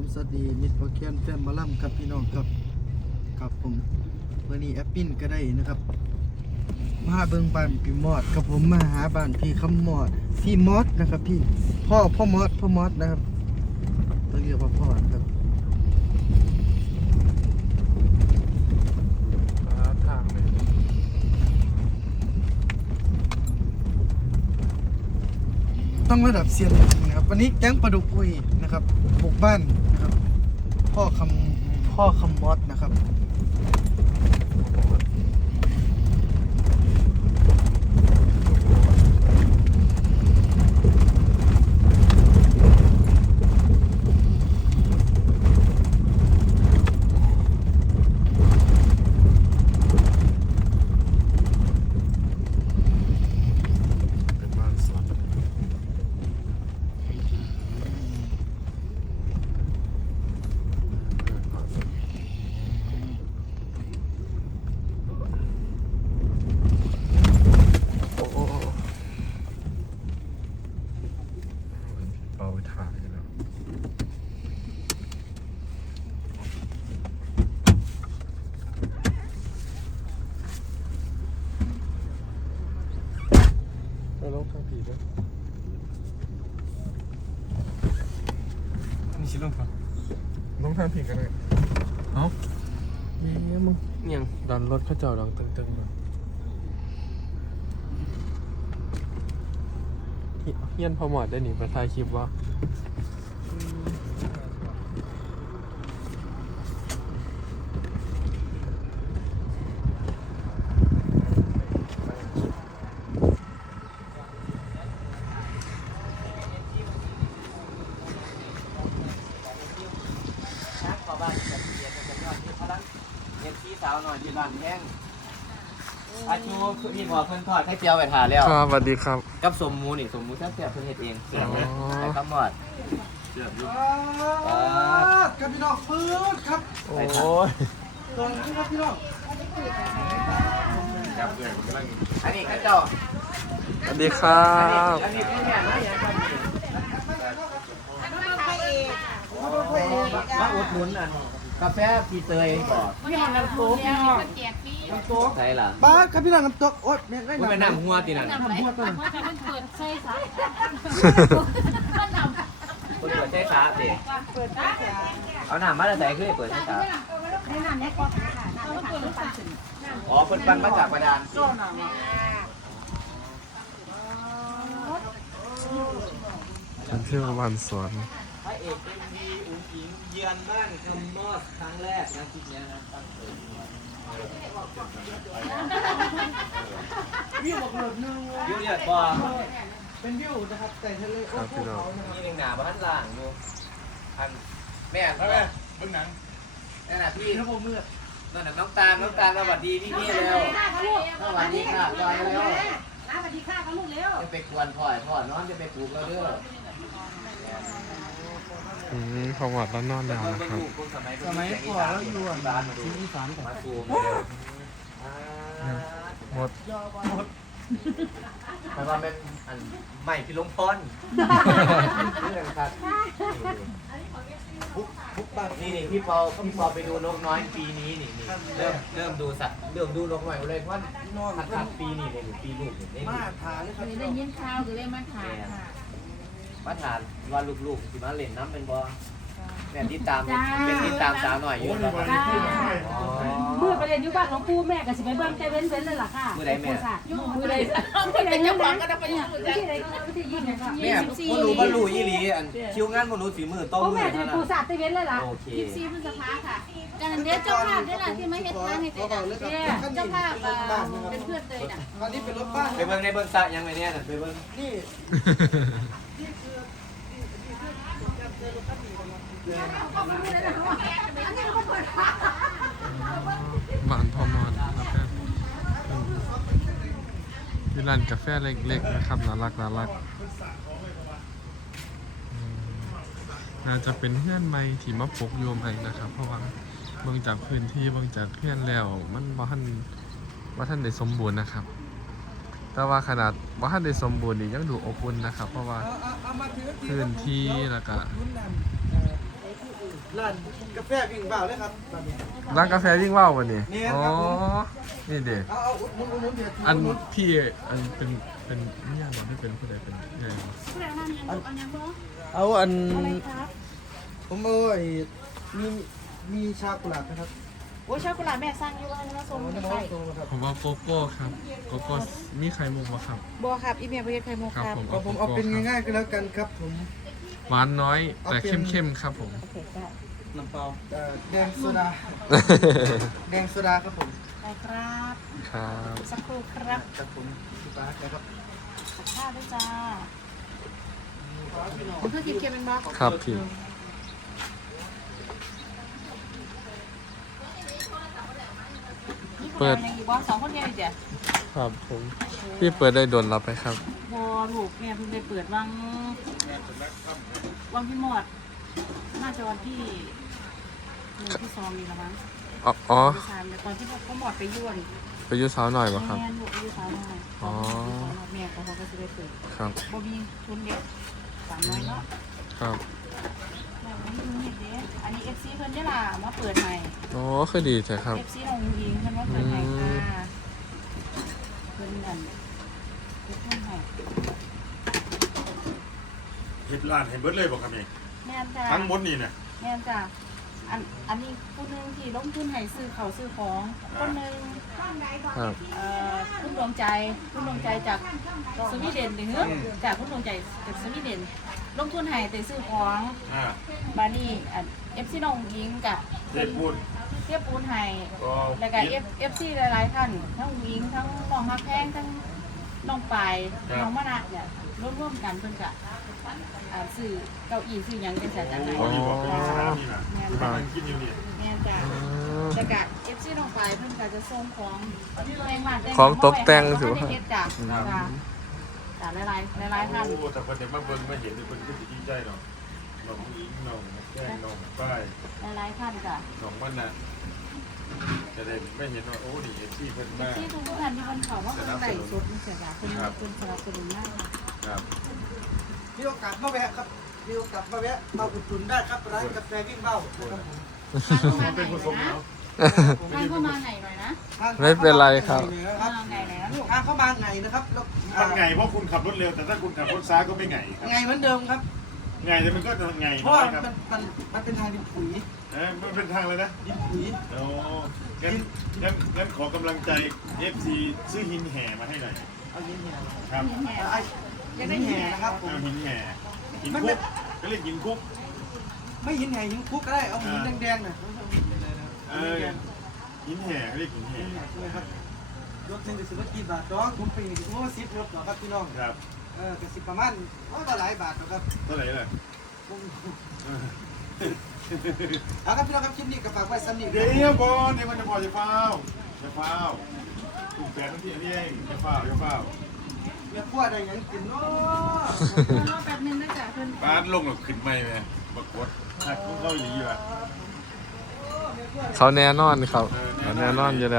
ผมสวัสดีมิตรพอเคียนแฟนหมาล่ำครับพี่น้องครับครับผมวันนี้แอปปิ้นก็ได้นะครับมาเบิงบ้านพี่มอดกับผมมาหาบ้านพี่คำมอดพี่มอดนะครับ พี่พ่อพ่อมอดพ่อมอดนะครับต้องเรียกว่าพ่อนะครับทางต้องระดับเซียนจริงนะครับ วันนี้แก๊งปลาดุกอุยนะครับบุกบ้าน พ่อคำพ่อคำมอดนะครับ เป็นบ้านสวนโอ้โอ้โอ้เอาไปถ่ายแล้ว ไปลงทางผีด้วยนี่ชิลงครับลงทางผีกันเลยเอ้าเย้มึงยังดันรถเข้าเจ้าดังตึงๆเลยเฮียนพอหมอดได้หนิมาถ่ายคลิปว่า นักขอบ้านกับเกียรติเป็นยอดที่พลังเย็นพี่สาวหน่ อยที่บ้านแห้งอาชูพี่บอกเพิ่นทอดให้เจียวไปทานแล้ว ครับสวัสดีครับ กับสมมูนี่สมมูแซ่บๆเพิ่นเฮ็ดเองเสียบเลยอ๋อใส่ข้าวหมอดเสียบอยู่ครับพี่น้องปื๊ดครับโอ้ยตอนนี้ครับพี่น้องอันนี้ข้าเจ้าสวัสดีครับอันนี้พี่แม่มาอย่างกันนี่มาอุดหนุนอัน กาแฟพี่เตยบอกพี่น้ำโต๊ะพี่น้องน้ำโต๊ะใช่ล่ะป้าดครับพี่น้องน้ำตกโอ๊ยแม่งได้มันเป็นน้ำหัวตีนั่นน้ำหัวตัวว่าจะมันเปิดใช่ซะมันน้ำเปิดใช้ช้าสิเอาน้ำมาใส่ขึ้นเปิดใช้ช้าอ๋อเพิ่นปั้นมาจากประดานเป็นเที่ยวบ้านสวนพ ระเอกเอ็มดีอุ้งอิงเยือนบ้านคำมอดครั้งแรกนะคลิปเนี้ยนะตั้งเปิดวิวบอกหลดนึงยูเรียดบ่เป็นวิวนะครับแต่ทะเลโอ้โหเขานะครับนี่หนึ่งหนาบ้านล่างอยู่อันแม่แม่เบิ่งหนังนั่นน่ะพี่ครับผมเมื่อนั่นน่ะน้องตาลน้องตาลสวัสดีพี่พี่เร็วสวัสดีค่ะจอยเร็วสวัสดีค่ะเขาลูกเร็วจะไปกวนพ่อยพ่อนอนจะไปปลูกเราเด้อ อืมพอหมอดแล้วนอนแล้วเบิ่งนะครับลูกคนสมัยสมัยก่อนเราอยู่อะบ้านมาดูที่อีสานกันมาซูมหมดแปลว่าเป็นอันใหม่พี่ลงพรนี่กันครับทุกบ้านนี่นี่พี่ปอพี่ปอไปดูนกน้อยปีนี้นี่นี่เริ่มเริ่มดูสัตว์เริ่มดูนกน้อยเลยเพราะนอนหัดหัดปีนี่นี่ปีลูกนี่มาทานเลยครับเลยได้ยินข่าวก็เลยมาถ่ายค่ะ มาถามว่าลูกๆที่มาเล่นน้ำเป็นบอแม่ติดตามเป็นติดตามสาวหน่อยอยู่แล้วครับอ๋อเมื่อประเด็นอยู่บ้านของปู่แม่ก็สิไปเบิ่งแต่เว้นเว้นเลยล่ะค่ะมื้อใดแม่มือใดมือใดเจ้าของก็ต้องไปอยู่ที่ใดก็ที่ยี่สิบค่ะแม่บ่รู้บ่รู้ยี่หลีอันคิวงานบ่รู้ฝีมือต้มโอ้มืแม่อจะเท่าเป็นนั้นปู่ศาสตร์แต่เว้นเลยล่ะโอเคยี่สิบสี่พฤษภาค่ะกันเดี๋ยวเจ้าภาพได้ล่ะที่ไม่เฮ็ดทางให้เตยนะเจ้าภาพเป็นเพื่อนเตยนะตอนนี้เป็นรถบ้านไปเบิ่งในเบิ่งสระยังไงเนี่ยน่ะไปเบิ่งนี่ บ้านพอมอนะครับที่ร้านกาแฟเล็กๆนะครับน่ารักน่ารักอืมน่าจะเป็นเพื่อนใหม่ที่มาปลุกโยมให้นะครับ เพราะว่าเบิ่งจากพื้นที่เบิ่งจากเพื่อนแล้ว มันบ่ทันบ่าทันได้สมบูรณ์นะครับ แต่ว่าขนาดบ่าทันได้สมบูรณ์นี่ยังดูอบอุ่นนะครับ เพราะว่าพื้นที่แล้วก็ รุ่นนั้นร้านกาแฟวิ่งบ่าวเลยครับตอนนี้ ร้านกาแฟยิ่งว่าววันนี้เนี่ยอ๋อครับนี่เด็เอาเอาอุดหนุนอุดหนุนเดี๋ยวอันดหนุนพี่อันเป็นเป็นเนี่ยเหรอที่เป็นผู้ใดเป็นเนี่ยเหรอผู้ใดนั่นยังเอายังบ่เอาอัน อะไรครับผมเอาไอ้มีมีชากุหลาบนะครับโอ้ยช็อกโกแลตแม่สั่งอยู่ว่าแล้วส่งเอาไปน้ำมันโตครับผมว่าโกโก้ครับโกโก้มีไข่มุกไหมครับ บ่ครับอีเมลไปเฮ็ดไข่มุกครับครับผมก็ผมเอาเป็นง่ายๆก็แล้วกันครับผม หวานน้อยแต่เอาเป็นเข้มๆครับผม โอเคได้น้ำเปล่าเอ่อแดงโซดา แดงโซดาครับผมได้ครับครับสักครู่ครับครับผมสุภาพนะครับสักข้าวด้วยจ้ามันคือกินเค็มเป็นบ้าครับพี่เปิดยังอีกบ่สองคนเดียวอีกเดี๋ยวครับผมพี่เปิดได้โดนรับไหมครับบอ ลูกแม่เพิ่งได้เปิดวังวังพี่หมอด น่าจะวันที่หนึ่งที่สองนี่ละมั้งอ๋ออ๋อที่สามแต่ตอนที่พ่อหมอดไปยุ่นไปอยุสาวหน่อยป่ะครับ แม่ลูกอายุสาวน้อยอ๋อ แม่เขาก็จะได้เปิดครับบ่มีทุนเด็กสามน้อยเนาะครับแม่บ่มีทุนเด็กเด้อันนี้เอฟซีเพิ่นได้ล่ะมาเปิดใหม่โอ้คือดีใช่ครับ เอฟซีของยิงเพิ่นมาเปิดใหม่ค่ะเพิ่นนั่นเพิ่นเพิ่นให้ เฮ็ดร้านให้เบิดเลยบอกครับนี่แม่นจ้ะทั้งหมดนี่น่ะแม่นจ้ะอันอันนี้ผู้หนึงที่ลงทุนให้ซื้อเขาวซื้อของคนหนึงครับ เอ่อคุณดวงใจคุณดวงใจจากสวีเดนหรือจากคุณดวงใจจากสวีเดนลงทุนให้แต่ซื้อของอ่าบานี่อันเอฟซีน้องยิงกับเฮ็ดบุญเทียบปูนให้ก็แล้วก็เอฟเอฟซีหลายๆท่านทั้งยิงทั้งน้องฮักแพงทั้งน้องปายน้องมะนาวเนี่ย ร่วมๆกันเพิ่นกะอ่าซื้อเก้าอี้ซื้อหยังจังซี่จังได๋โอ้นี่บอกเป็นสนามนี่น่ะแม่นที่มันกินอยู่นี่แม่นจ้ะอืมแล้วก็เอฟซีลงไปเพิ่นก็จะส่งของแรงมากของตกแต่งถือว่าเฮ็ดจ้ะจ้ะจ้ะหลายๆหลายๆท่าน โอ้แต่เพิ่นได้มาเบิ่งมาเห็นนี่เพิ่นก็สิดีใจเนาะน้องอิงน้องแก้งน้องป้ายหลายๆท่านจ้ะน้องมันน่ะจะได้ไม่เห็นว่าโอ้นี่ FC เพิ่นมา ที่ทุกท่านที่เพิ่นเขาว่าเพิ่นได้สดนี่เสียจ้ะเพิ่นเพิ่นสนับสนุนมากค รับมีโอกาสมาแวะครับมีโอกาสมาแวะมาอุดหนุนได้ครับร้านกาแฟวิ่งเบ้านะครับผมทางเข้ามามันไหนเป็นผสมนะเนาะทางเข้ามาไหนหน่อยนะไม่เป็นไรครับครัทางไหนไหนนะลูกทางเข้ามาไงนะครับแล้วมันไงเพราะคุณขับรถเร็วแต่ถ้าคุณขับรถช้าก็ไม่ไงครับไงเหมือนเดิมครับ ไงแต่มันก็จะไงเพราะว่าครับมันมันมันเป็นทางดินปุ๋ยเอ้ยมันเป็นทางเลยนะดินปุ๋ยโอ้งั้นงั้นงั้นขอกำลังใจ FC ซื้อหินแห่มาให้หน่อยเอาหินแห่ครับหินแห่เอาไอ้ หินแห่นะครับผมเอาหินแห่หินคุกก็เรียกหินคุก ไม่หินแห่หินคุกก็ได้ เอาหินแดงๆหน่อยเออหินแห่เขาเรียกหินแห่หินแห่ใช่ไหมครับรถหนึ่งจะสิบกี่บาทน้องผมปีนี้ผมว่าสิบรถเหรอครับพี่น้อง ครับ เออก็สิบประมาณโอ้ก็หลายบาทนะครับเท่าไหร่ล่ะผมเอาครับพี่น้องครับคลิปนี้ก็ฝากไว้สำนีเดี๋ยวก่อนเดี๋ยวมันจะพอจะเฝ้าจะเฝ้าถูกแฟนทั้งที่อันนี้เองจะเฝ้าจะเฝ้า เมียขั้วได้หยังกินเนาะรอแป๊บนึงนะจ๊ะเพิ่นบ้านลงหรอกขึ้นไม่ไหมปรากฏหักของเขาอย่างนี้ว่ะ เขาแน่นอนครับเขาแน่นอนอยู่แล้ว